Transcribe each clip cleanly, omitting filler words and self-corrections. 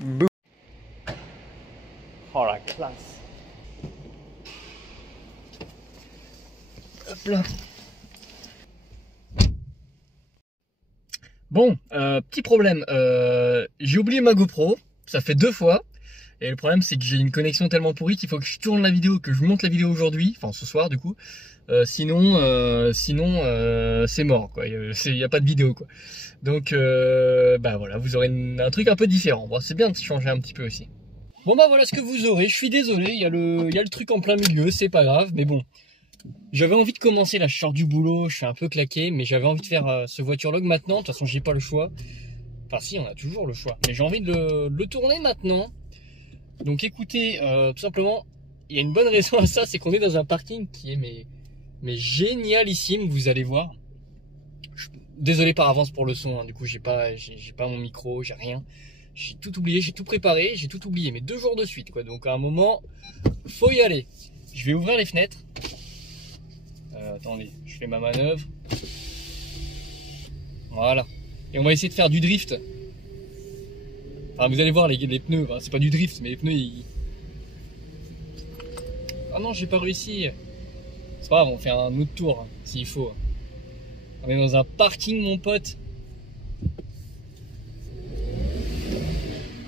Boum. Oh la classe. Hop là. Bon, petit problème. J'ai oublié ma GoPro. Ça fait 2 fois. Et le problème, c'est que j'ai une connexion tellement pourrie qu'il faut que je tourne la vidéo, que je monte la vidéo aujourd'hui. Enfin, ce soir, du coup. Sinon, c'est mort, quoi. Il n'y a pas de vidéo, quoi. Donc, bah voilà, vous aurez un truc un peu différent. Bon, c'est bien de changer un petit peu aussi. Bon, bah voilà ce que vous aurez. Je suis désolé, il y a le truc en plein milieu, c'est pas grave, mais bon. J'avais envie de commencer, là, je sors du boulot, je suis un peu claqué, mais j'avais envie de faire ce voiture-log maintenant. De toute façon, j'ai pas le choix. Enfin, si, on a toujours le choix. Mais j'ai envie de le tourner maintenant. Donc, écoutez, tout simplement, il y a une bonne raison à ça, c'est qu'on est dans un parking qui est mais génialissime, vous allez voir. Désolé par avance pour le son, hein. Du coup, j'ai pas mon micro, j'ai rien. J'ai tout oublié, j'ai tout préparé, j'ai tout oublié, mais 2 jours de suite, quoi. Donc, à un moment, faut y aller. Je vais ouvrir les fenêtres. Attendez, je fais ma manœuvre. Voilà. Et on va essayer de faire du drift. Enfin, vous allez voir les pneus, hein, c'est pas du drift, mais les pneus, ils... Ah non, j'ai pas réussi. C'est pas grave, on fait un autre tour, hein, s'il faut. On est dans un parking, mon pote.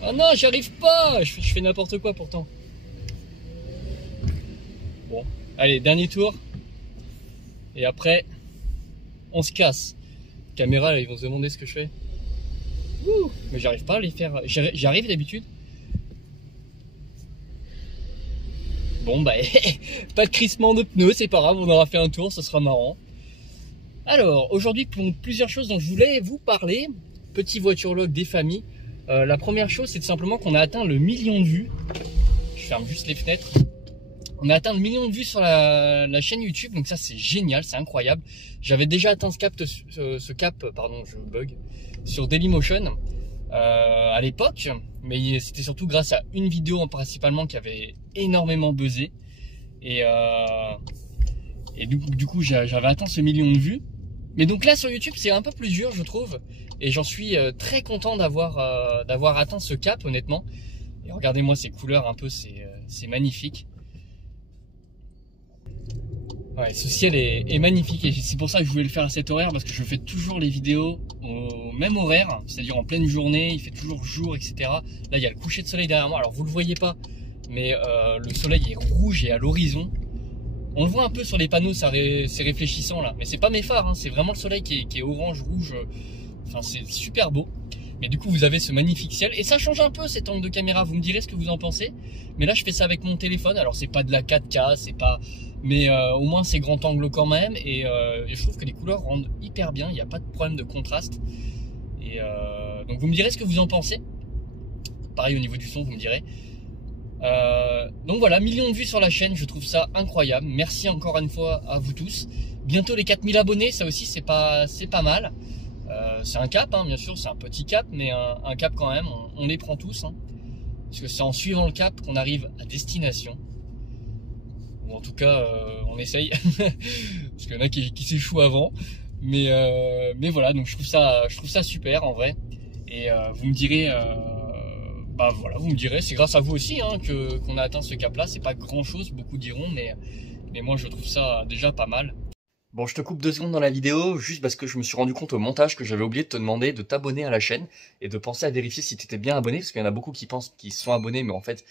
Ah non, j'y arrive pas. Je fais n'importe quoi pourtant. Bon, allez, dernier tour. Et après, on se casse. Caméra, là, ils vont se demander ce que je fais. Ouh, mais j'arrive pas à les faire. J'arrive d'habitude. Bon, bah, pas de crissement de pneus, c'est pas grave, on aura fait un tour, ce sera marrant. Alors, aujourd'hui, pour plusieurs choses dont je voulais vous parler, petit voiture-log des familles. La première chose, c'est tout simplement qu'on a atteint le 1 million de vues. Je ferme juste les fenêtres. On a atteint le 1 million de vues sur la chaîne YouTube, donc ça c'est génial, c'est incroyable. J'avais déjà atteint ce cap, pardon, je bug, sur Dailymotion à l'époque, mais c'était surtout grâce à une vidéo principalement qui avait énormément buzzé. Et du coup, j'avais atteint ce 1 million de vues. Mais donc là sur YouTube, c'est un peu plus dur, je trouve, et j'en suis très content d'avoir atteint ce cap, honnêtement. Et regardez-moi ces couleurs un peu, c'est magnifique. Ouais, ce ciel est magnifique et c'est pour ça que je voulais le faire à cet horaire, parce que je fais toujours les vidéos au même horaire, c'est-à-dire en pleine journée, il fait toujours jour, etc. Là, il y a le coucher de soleil derrière moi, alors vous le voyez pas, mais le soleil est rouge et à l'horizon. On le voit un peu sur les panneaux, c'est réfléchissant là, mais c'est pas mes phares, hein, c'est vraiment le soleil qui est orange, rouge, enfin c'est super beau. Mais du coup, vous avez ce magnifique ciel. Et ça change un peu cet angle de caméra. Vous me direz ce que vous en pensez. Mais là, je fais ça avec mon téléphone. Alors, c'est pas de la 4K, c'est pas... Mais au moins, c'est grand angle quand même. Et je trouve que les couleurs rendent hyper bien. Il n'y a pas de problème de contraste. Et donc, vous me direz ce que vous en pensez. Pareil, au niveau du son, vous me direz. Donc voilà, 1 million de vues sur la chaîne. Je trouve ça incroyable. Merci encore une fois à vous tous. Bientôt les 4000 abonnés. Ça aussi, c'est pas mal. C'est un cap, hein, bien sûr, c'est un petit cap, mais un cap quand même, on les prend tous, hein, parce que c'est en suivant le cap qu'on arrive à destination, ou en tout cas on essaye, parce qu'il y en a qui s'échouent avant, mais voilà, donc je trouve ça super en vrai, et vous me direz, bah voilà, vous me direz, c'est grâce à vous aussi hein, qu'on a atteint ce cap là, c'est pas grand chose, beaucoup diront, mais moi je trouve ça déjà pas mal. Bon, je te coupe 2 secondes dans la vidéo, juste parce que je me suis rendu compte au montage que j'avais oublié de te demander de t'abonner à la chaîne et de penser à vérifier si tu étais bien abonné, parce qu'il y en a beaucoup qui pensent qu'ils sont abonnés, mais en fait,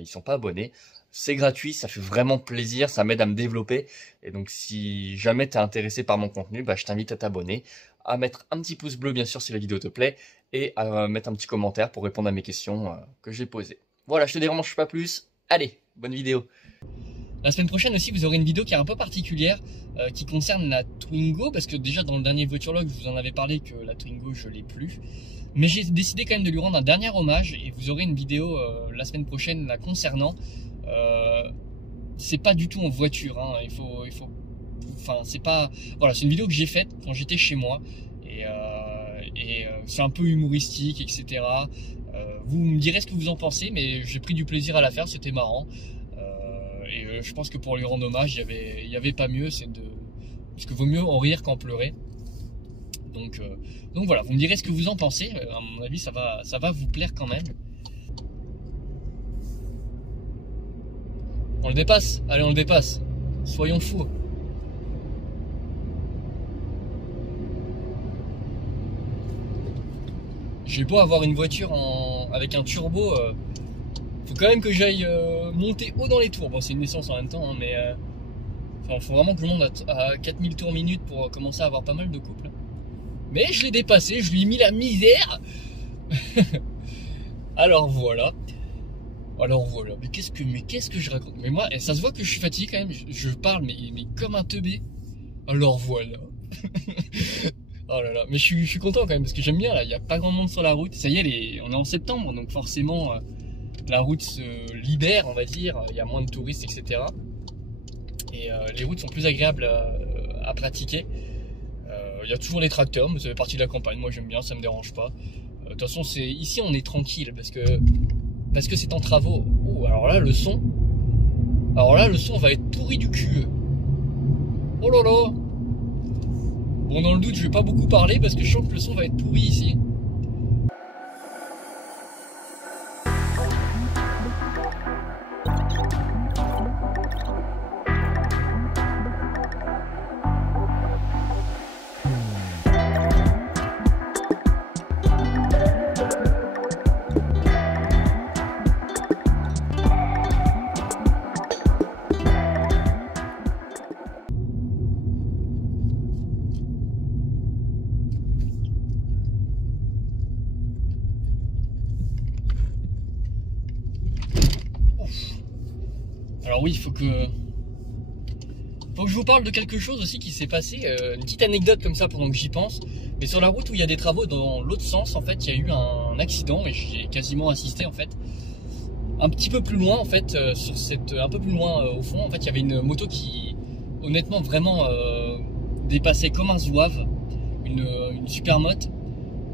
ils sont pas abonnés. C'est gratuit, ça fait vraiment plaisir, ça m'aide à me développer. Et donc, si jamais tu es intéressé par mon contenu, bah, je t'invite à t'abonner, à mettre un petit pouce bleu, bien sûr, si la vidéo te plaît, et à mettre un petit commentaire pour répondre à mes questions que j'ai posées. Voilà, je te dérange pas plus. Allez, bonne vidéo. La semaine prochaine aussi, vous aurez une vidéo qui est un peu particulière, qui concerne la Twingo, parce que déjà dans le dernier voiture-log, je vous en avais parlé que la Twingo, je l'ai plus. Mais j'ai décidé quand même de lui rendre un dernier hommage, et vous aurez une vidéo la semaine prochaine la concernant. C'est pas du tout en voiture, hein, enfin, c'est pas... Voilà, c'est une vidéo que j'ai faite quand j'étais chez moi, et c'est un peu humoristique, etc. Vous me direz ce que vous en pensez, mais j'ai pris du plaisir à la faire, c'était marrant. Et je pense que pour lui rendre hommage, il y avait pas mieux, parce que vaut mieux en rire qu'en pleurer. Donc voilà, vous me direz ce que vous en pensez. À mon avis, ça va vous plaire quand même. On le dépasse. Allez, on le dépasse. Soyons fous. J'ai beau avoir une voiture avec un turbo, faut quand même que j'aille monter haut dans les tours. Bon, c'est une essence en même temps, hein, mais faut vraiment que je monte à 4000 tours minute pour commencer à avoir pas mal de couple. Mais je l'ai dépassé, je lui ai mis la misère. Alors voilà. Mais qu'est-ce que je raconte? Mais moi, ça se voit que je suis fatigué quand même. Je parle, mais comme un teubé. Alors voilà. Oh là là, mais je suis content quand même parce que j'aime bien là, il n'y a pas grand monde sur la route. Ça y est, on est en septembre, donc forcément la route se libère, on va dire. Il y a moins de touristes, etc. Et les routes sont plus agréables à pratiquer. Il y a toujours les tracteurs, mais ça fait partie de la campagne. Moi j'aime bien, ça me dérange pas. De toute façon, ici on est tranquille parce que c'est en travaux. Oh, alors là le son va être pourri du cul. Oh là là. Bon, dans le doute, je vais pas beaucoup parler parce que je sens que le son va être pourri ici. Alors oui, il faut que je vous parle de quelque chose aussi qui s'est passé, une petite anecdote comme ça pendant que j'y pense. Mais sur la route où il y a des travaux dans l'autre sens, en fait, il y a eu un accident et j'ai quasiment assisté en fait. Un petit peu plus loin en fait, un peu plus loin au fond, en fait, il y avait une moto qui, honnêtement, vraiment dépassait comme un zouave, une super moto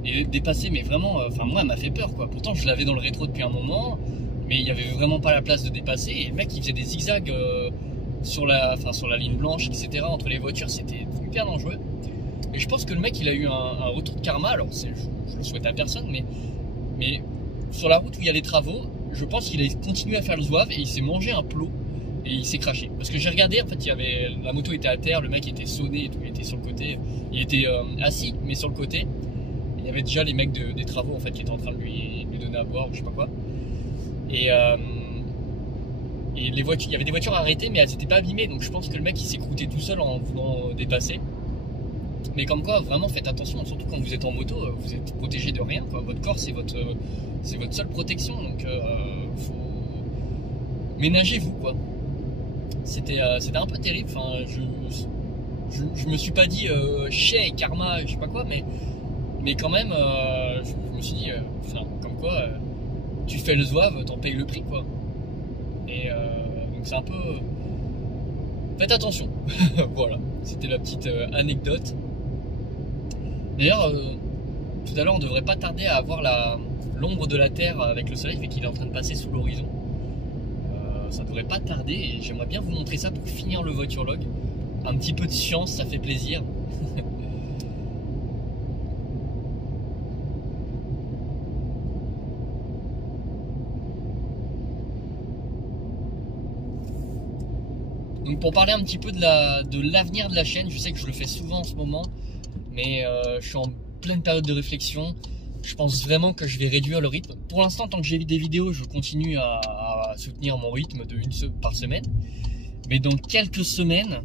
et dépassait, mais vraiment, enfin moi, elle m'a fait peur quoi. Pourtant, je l'avais dans le rétro depuis un moment. Mais il n'y avait vraiment pas la place de dépasser. Et le mec, il faisait des zigzags sur la ligne blanche, etc. entre les voitures. C'était hyper dangereux. Et je pense que le mec, il a eu un retour de karma. Alors, je le souhaite à personne, mais sur la route où il y a des travaux, je pense qu'il a continué à faire le zouave et il s'est mangé un plot et il s'est craché. Parce que j'ai regardé, en fait, la moto était à terre, le mec était sonné et tout, il était sur le côté. Il était assis, mais sur le côté. Il y avait déjà les mecs des travaux, en fait, qui étaient en train de lui donner à boire ou je sais pas quoi. Et les voitures, il y avait des voitures arrêtées mais elles n'étaient pas abîmées, donc je pense que le mec il s'est croûté tout seul en voulant dépasser. Mais comme quoi, vraiment faites attention, surtout quand vous êtes en moto, vous êtes protégé de rien quoi. Votre corps c'est votre seule protection, donc faut ménagez-vous quoi. C'était un peu terrible, enfin je me suis pas dit chais, karma, je sais pas quoi, mais quand même je me suis dit comme quoi tu fais le zouave, t'en payes le prix quoi. Et donc c'est un peu... Faites attention. Voilà, c'était la petite anecdote. D'ailleurs, tout à l'heure on devrait pas tarder à avoir l'ombre de la Terre avec le soleil vu qu'il est en train de passer sous l'horizon. Ça devrait pas tarder et j'aimerais bien vous montrer ça pour finir le voiturologue. Un petit peu de science, ça fait plaisir. Donc pour parler un petit peu de l'avenir de la chaîne, je sais que je le fais souvent en ce moment, mais je suis en pleine période de réflexion. Je pense vraiment que je vais réduire le rythme. Pour l'instant, tant que j'ai des vidéos, je continue à soutenir mon rythme de une par semaine. Mais dans quelques semaines,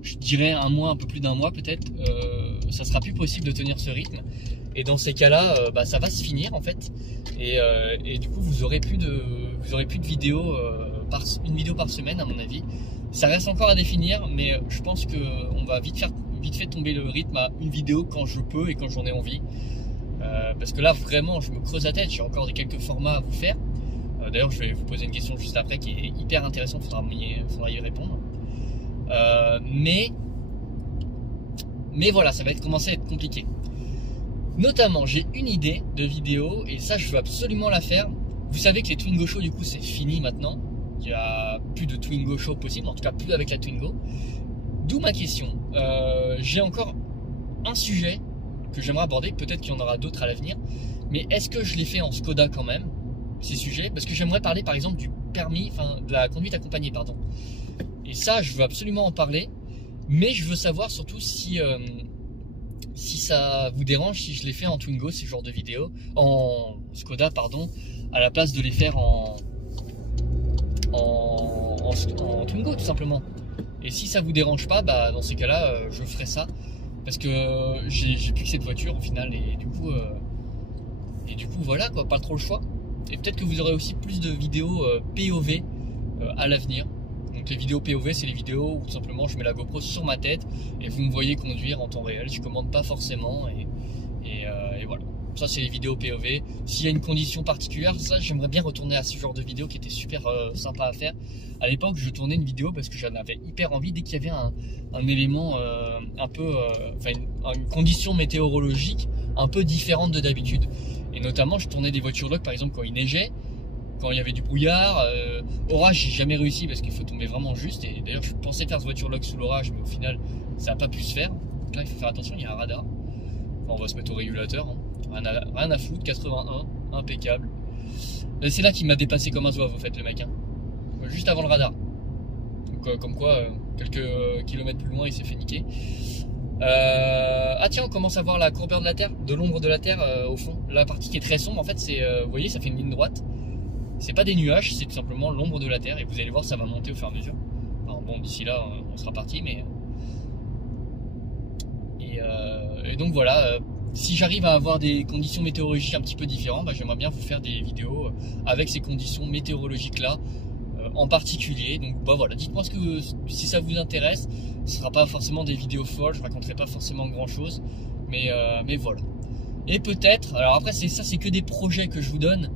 je dirais un mois, un peu plus d'un mois peut-être, ça sera plus possible de tenir ce rythme. Et dans ces cas-là, ça va se finir en fait. Et du coup, vous aurez plus de vidéos, une vidéo par semaine à mon avis. Ça reste encore à définir, mais je pense qu'on va vite fait tomber le rythme à une vidéo quand je peux et quand j'en ai envie. Parce que là, vraiment, je me creuse la tête. J'ai encore quelques formats à vous faire. D'ailleurs, je vais vous poser une question juste après qui est hyper intéressante. Faudra y répondre. Mais voilà, ça va commencer à être compliqué. Notamment, j'ai une idée de vidéo et ça, je veux absolument la faire. Vous savez que les Twingo Show, du coup, c'est fini maintenant. Il n'y a plus de Twingo Show possible, en tout cas plus avec la Twingo. D'où ma question. J'ai encore un sujet que j'aimerais aborder, peut-être qu'il y en aura d'autres à l'avenir, mais est-ce que je les fais en Skoda quand même, ces sujets? Parce que j'aimerais parler par exemple du permis, enfin de la conduite accompagnée, pardon. Et ça, je veux absolument en parler, mais je veux savoir surtout si ça vous dérange si je les fais en Twingo, ces genres de vidéos, en Skoda, pardon, à la place de les faire en Twingo, tout simplement. Et si ça vous dérange pas, bah dans ces cas-là, je ferai ça, parce que j'ai plus que cette voiture au final, et du coup voilà quoi, pas trop le choix. Et peut-être que vous aurez aussi plus de vidéos POV à l'avenir. Donc les vidéos POV, c'est les vidéos où tout simplement je mets la GoPro sur ma tête et vous me voyez conduire en temps réel. Je commande pas forcément et voilà. Ça c'est les vidéos POV. S'il y a une condition particulière, ça j'aimerais bien retourner à ce genre de vidéo qui était super sympa à faire. À l'époque, je tournais une vidéo parce que j'en avais hyper envie dès qu'il y avait un élément un peu, une condition météorologique un peu différente de d'habitude. Et notamment, je tournais des voitures log par exemple quand il neigeait. Quand il y avait du brouillard, orage, j'ai jamais réussi parce qu'il faut tomber vraiment juste. Et d'ailleurs, je pensais faire ce voiture log sous l'orage, mais au final, ça n'a pas pu se faire. Donc là, il faut faire attention, il y a un radar. Enfin, on va se mettre au régulateur. Hein. Rien à foutre, 81, impeccable. C'est là qu'il m'a dépassé comme un zouave, au fait, le mec. Hein. Juste avant le radar. Donc, comme quoi, quelques kilomètres plus loin, il s'est fait niquer. Ah tiens, on commence à voir la courbeur de la Terre, de l'ombre de la Terre au fond. La partie qui est très sombre, en fait, c'est, vous voyez, ça fait une ligne droite. C'est pas des nuages, c'est tout simplement l'ombre de la Terre et vous allez voir, ça va monter au fur et à mesure. Alors bon, d'ici là, on sera parti, mais et donc voilà. Si j'arrive à avoir des conditions météorologiques un petit peu différentes, bah, j'aimerais bien vous faire des vidéos avec ces conditions météorologiques là, en particulier. Donc bah voilà, dites-moi si ça vous intéresse. Ce sera pas forcément des vidéos folles, je raconterai pas forcément grand chose, mais voilà. Et peut-être, alors après c'est que des projets que je vous donne.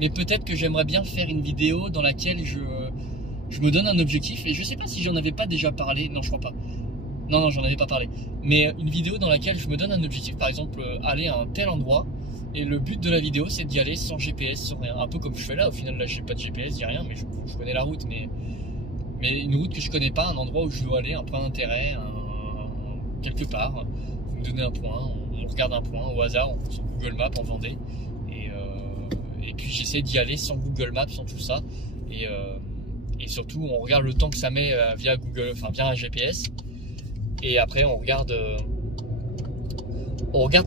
Mais peut-être que j'aimerais bien faire une vidéo dans laquelle je me donne un objectif. Et je sais pas si j'en avais pas déjà parlé. Non, je crois pas. Non, j'en avais pas parlé. Mais une vidéo dans laquelle je me donne un objectif. Par exemple, aller à un tel endroit. Et le but de la vidéo, c'est d'y aller sans GPS, sans rien. Un peu comme je fais là. Au final, là, j'ai pas de GPS, j'ai rien. Mais je connais la route. Mais une route que je connais pas, un endroit où je dois aller, un point d'intérêt, quelque part. Vous me donnez un point. On regarde un point au hasard sur Google Maps en Vendée. Et puis j'essaie d'y aller sans Google Maps, sans tout ça. Et surtout, on regarde le temps que ça met via Google, enfin via un GPS. Et après, on regarde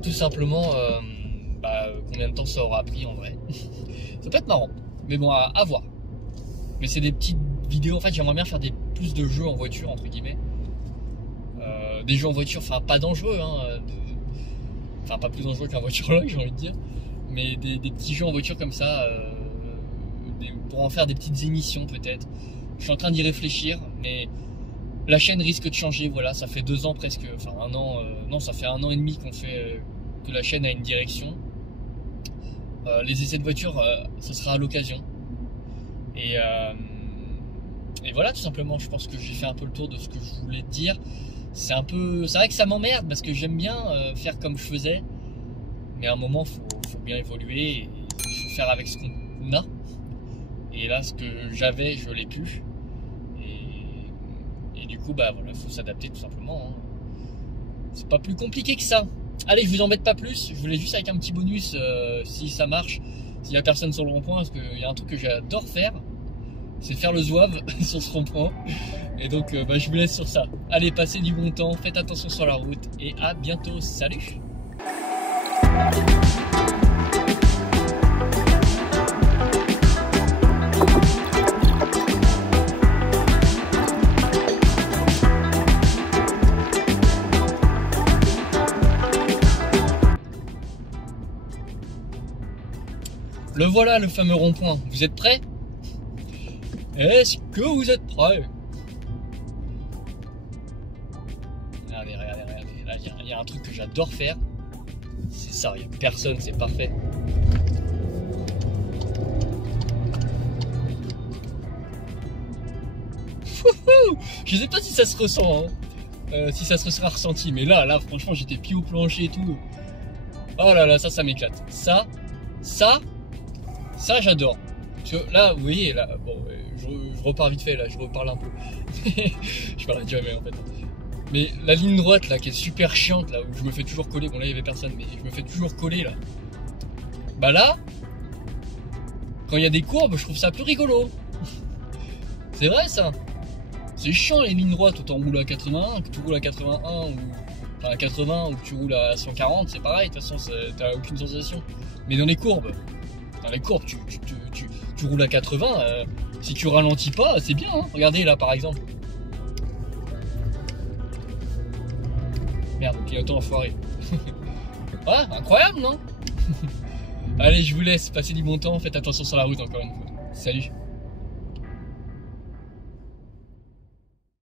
tout simplement combien de temps ça aura pris en vrai. Ça peut être marrant, mais bon, à voir. Mais c'est des petites vidéos. En fait, j'aimerais bien faire plus de jeux en voiture entre guillemets. Des jeux en voiture, enfin pas dangereux, hein. Enfin pas plus dangereux qu'un voiture log, j'ai envie de dire. Mais des petits jeux en voiture comme ça, pour en faire des petites émissions peut-être. Je suis en train d'y réfléchir, mais la chaîne risque de changer. Voilà, ça fait 2 ans presque, enfin 1 an, non, ça fait 1 an et demi qu'on fait que la chaîne a une direction. Les essais de voiture, ce sera à l'occasion. Et voilà, tout simplement, je pense que j'ai fait un peu le tour de ce que je voulais dire. C'est vrai que ça m'emmerde parce que j'aime bien faire comme je faisais. Mais à un moment, faut bien évoluer et il faut faire avec ce qu'on a. Et là, ce que j'avais, je l'ai plus. Et du coup, bah voilà, faut s'adapter tout simplement. Hein. C'est pas plus compliqué que ça. Allez, je vous embête pas plus. Je voulais juste avec un petit bonus, si ça marche, s'il y a personne sur le rond-point, parce qu'il y a un truc que j'adore faire, c'est faire le zouave sur ce rond-point. Et donc, je vous laisse sur ça. Allez, passez du bon temps, faites attention sur la route et à bientôt. Salut! Le voilà, le fameux rond-point. Vous êtes prêts? Est-ce que vous êtes prêts? Regardez. Là, il y a un truc que j'adore faire. C'est ça, il n'y a personne, c'est parfait. Je sais pas si ça se ressent, hein. Si ça se sera ressenti, mais là, franchement, j'étais pied au plancher et tout. Oh là là, ça m'éclate. Ça, j'adore. Parce que là, vous voyez, là, bon, je repars vite fait, là, je reparle un peu. Je parlerai jamais, en fait. Mais la ligne droite, là, qui est super chiante, là, où je me fais toujours coller, bon, là, il y avait personne, mais je me fais toujours coller, là. Bah là, quand il y a des courbes, je trouve ça plus rigolo. C'est vrai ça. C'est chiant les lignes droites, autant rouler à 81, que tu roules à 81 ou enfin à 80 ou que tu roules à 140, c'est pareil, de toute façon t'as aucune sensation. Mais dans les courbes, tu roules à 80, si tu ralentis pas, c'est bien, hein. Regardez là par exemple. Merde, clignotant enfoiré. Ouais, incroyable non? Allez, je vous laisse, passez du bon temps, faites attention sur la route encore une fois. Salut.